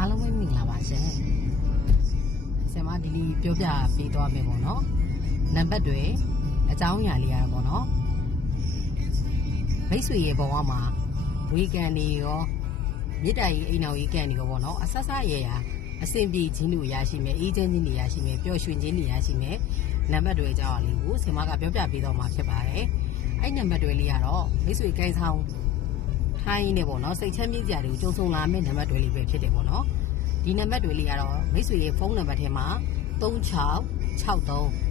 အားလုံးပဲမင်္ဂလာပါရှင်ဆင်မဒီလီပြောပြပေးသွားမယ်ပေါ့နော်နံပါတ်တွေအကြောင်းအရာလေးရတာပေါ့နော်မိတ်ဆွေရဲ့ဘဝမှာဝေကန်နေရောမြေတိုင်အိမ်တော်ကြီးကန်နေရောပေါ့နော်အဆက်ဆက်ရရအဆင်ပြေခြင်းတွေရရှိမယ်အေးချမ်းခြင်းတွေရရှိမယ်ပျော်ရွှင်ခြင်းတွေရရှိမယ်နံပါတ်တွေအကြောင်းအရာလေးကိုဆင်မကပြောပြပေးတော့မှာဖြစ်ပါတယ်အဲ့နံပါတ်တွေလေးကတော့မိတ်ဆွေကိုင်းဆောင်ထိုင်းနေပေါ့နော်စိတ်ချမ်းမြေ့ကြတယ်ကိုကြုံဆုံလာမယ့်နံပါတ်တွေလေးပဲဖြစ်တယ်ပေါ့နော်ဒီနံပါတ်တွေလေးကတော့မိတ်ဆွေရဲ့ဖုန်းနံပါတ်ထဲမှာ3663